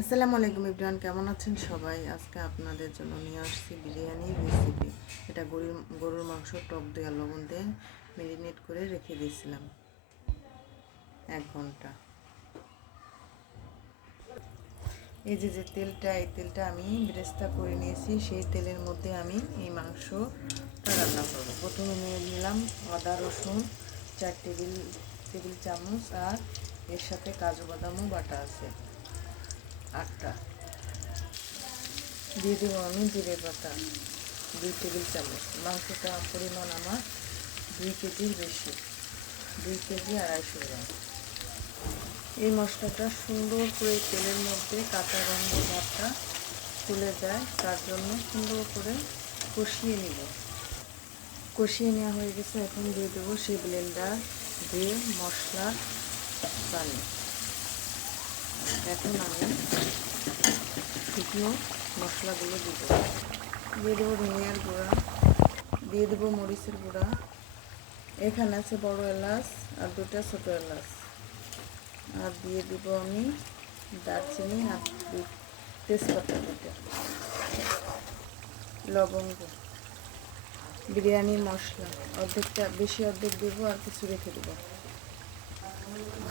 আসসালামু আলাইকুম ইবরান, কেমন আছেন সবাই? আজকে আপনাদের জন্য নিয়ে আসছি বিরিয়ানি রেসিপি এটা গরুর গরুর মাংস, টক দেওয়া লবণ দিয়ে মেরিনেট করে রেখে দিয়েছিলাম। এক ঘণ্টা। এই যে যে তেলটা, এই তেলটা আমি ব্রেস্তা করে নিয়েছি, সেই তেলের মধ্যে আমি এই মাংসটা রান্না করব। প্রথমে নিয়ে নিলাম আদা, রসুন, চার টেবিল টেবিল চামচ আর এর সাথে কাজু বাদামও বাটা আছে। আটটা। দিয়ে দেবো আমি জিরে পাতা দুই টেবিল চামচ। মাংসটা পরিমাণ আমার দুই কেজির বেশি, দুই কেজি আড়াইশো গ্রাম। এই মশলাটা সুন্দর করে তেলের মধ্যে কাঁচা গন্ধ ভাতটা তুলে যায়, তার জন্য সুন্দর করে কষিয়ে নিব। কষিয়ে নেওয়া হয়ে গেছে, এখন দিয়ে দেবো সেই ব্লেন্ডার দিয়ে মশলার পানি। এখন আমি শুকনো মশলাগুলো দিব। দিয়ে দেবো ধনিয়ার গুঁড়া, দিয়ে দেবো মরিচের গুঁড়া। এখানে আছে বড় এলাচ আর দুটা ছোটো এলাচ। আর দিয়ে দিব আমি দারচিনি আর তেজপাতা দুটো লবঙ্গ। বিরিয়ানির মশলা। অর্ধেকটা, বেশি অর্ধেক দেবো আর কিছু রেখে দেবো।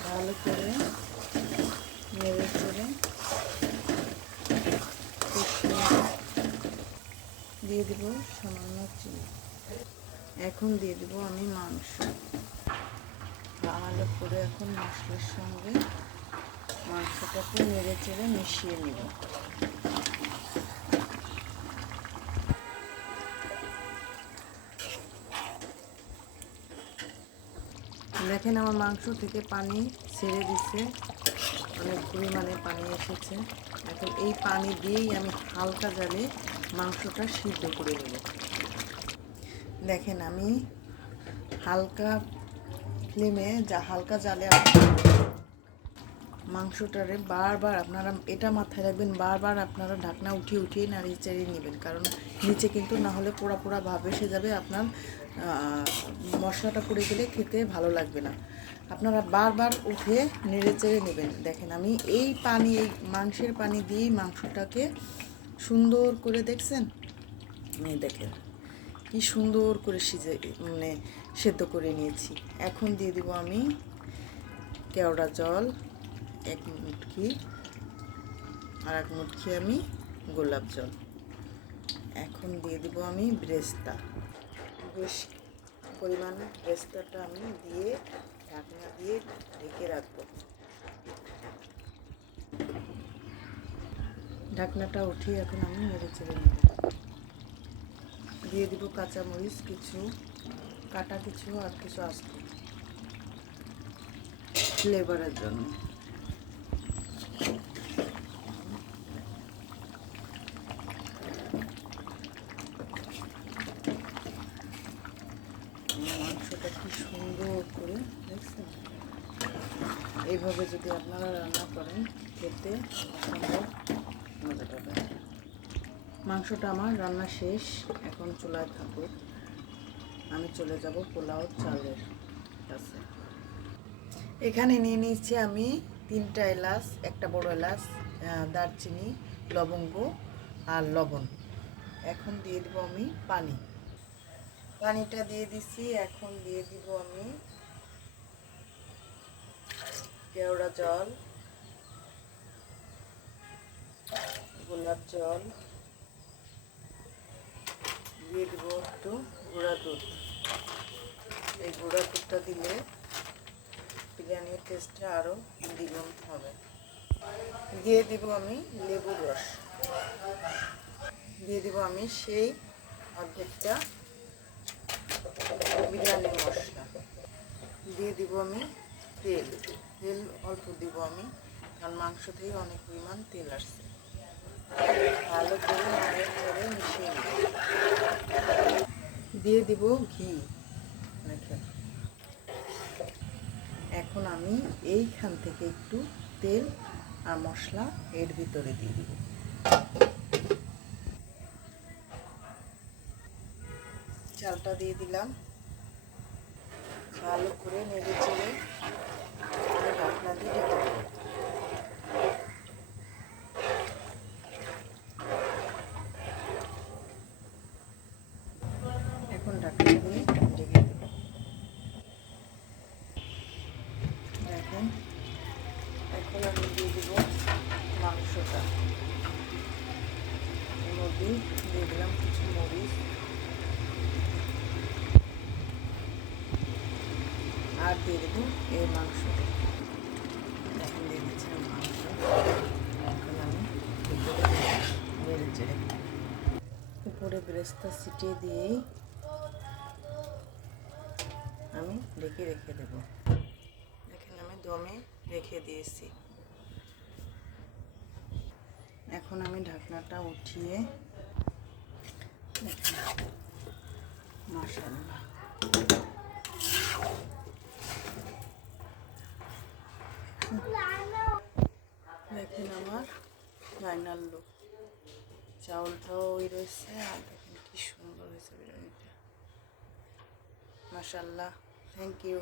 ভালো করে নেড়ে চেড়ে দিয়ে দিব সামান্য চিনি। এখন দিয়ে দিব আমি মাংস। ভালো করে এখন মশলার সঙ্গে মাংসটাকে নেড়ে চেড়ে মিশিয়ে নিব। দেখেন আমার মাংস থেকে পানি ছেড়ে দিচ্ছে অনেক পরিমাণে পানি এসেছে। এখন এই পানি দিয়েই আমি হালকা জালে মাংসটা সিদ্ধ করে নেব। দেখেন আমি হালকা ফ্লেমে যা হালকা জালে মাংসটারে বারবার আপনারা এটা মাথায় রাখবেন, বারবার আপনারা ঢাকনা উঠিয়ে উঠিয়ে নাড়িয়ে চাড়িয়ে নেবেন। কারণ নিচে কিন্তু না হলে পোড়া পোড়া ভাব এসে যাবে, আপনার মশলাটা পড়ে গেলে খেতে ভালো লাগবে না। আপনারা বারবার উঠে নেড়ে চেড়ে নেবেন। দেখেন, আমি এই পানি, এই মাংসের পানি দিয়েই মাংসটাকে সুন্দর করে দেখছেন? দেখেন, কি সুন্দর করে সিজে মানে সেদ্ধ করে নিয়েছি। এখন দিয়ে দিব আমি কেওড়া জল, এক মুটকি, আর এক মুটকি আমি গোলাপ জল। এখন দিয়ে দিব আমি ব্রেস্তা। বেশ পরিমাণ ব্রেস্তাটা আমি দিয়ে ঢাকনা দিয়ে ঢেকে রাখব ঢাকনাটা উঠিয়ে এখন আমি নেড়ে চেড়ে নেব। দিয়ে দিব কাঁচামরিচ, কিছু কাটা কিছু আর কিছু আস্ত ফ্লেভারের জন্য। মাংসটা কি সুন্দর করে দেখছেন এইভাবে যদি আপনারা রান্না করেন, খেতে অসম্ভব মজা পাবেন। মাংসটা আমার রান্না শেষ, এখন চুলায় থাকুক আমি চলে যাব পোলাও চালের কাছে। এখানে নিয়ে নিয়েছি আমি তিনটা এলাচ, একটা বড় এলাচ দারচিনি, লবঙ্গ আর লবণ। এখন দিয়ে দিব আমি পানি। পানিটা দিয়ে দিছি, এখন দিয়ে দিব আমি কেওড়া জল, গোলাপ জল, দিয়ে দিব একটু গুঁড়া দুধ। এই গুঁড়া দুধটা দিলে বিরিয়ানির টেস্টটা আরও দ্বিগুণ হবে। দিয়ে দিব আমি লেবুর রস। দিয়ে দিব আমি সেই অর্ধেকটা বিরিয়ানির মশলা। দিয়ে দিব আমি অল্প দিব আমি, কারণ মাংস থেকে অনেক পরিমাণ তেল আসছে। ভালো করে করে মিশিয়ে নিব। দিয়ে দিব ঘি। দেখেন। এখন আমি এইখান থেকে একটু তেল আর মশলা এর ভিতরে দিয়ে দিব। চালটা দিয়ে দিলাম। ভালো করে নেড়ে চেড়ে এখন ঢাকনা দিয়ে দিয়ে দেব মাংসটা। মধ্যে দিয়ে দিলাম আর দিয়ে দেবো এই মাংসটা। উপরে ব্রেস্তা ছিটিয়ে দিয়েই আমি ঢেকে রেখে দেব। দেখেন, আমি দমে রেখে দিয়েছি। এখন আমি ঢাকনাটা উঠিয়ে মাসাল্লাহ আমার ফাইনাল লুক চাউলটাও ওই রয়েছে আর দেখেন কি সুন্দর হয়েছে বিরিয়ানিটা। মাসাল্লাহ থ্যাংক ইউ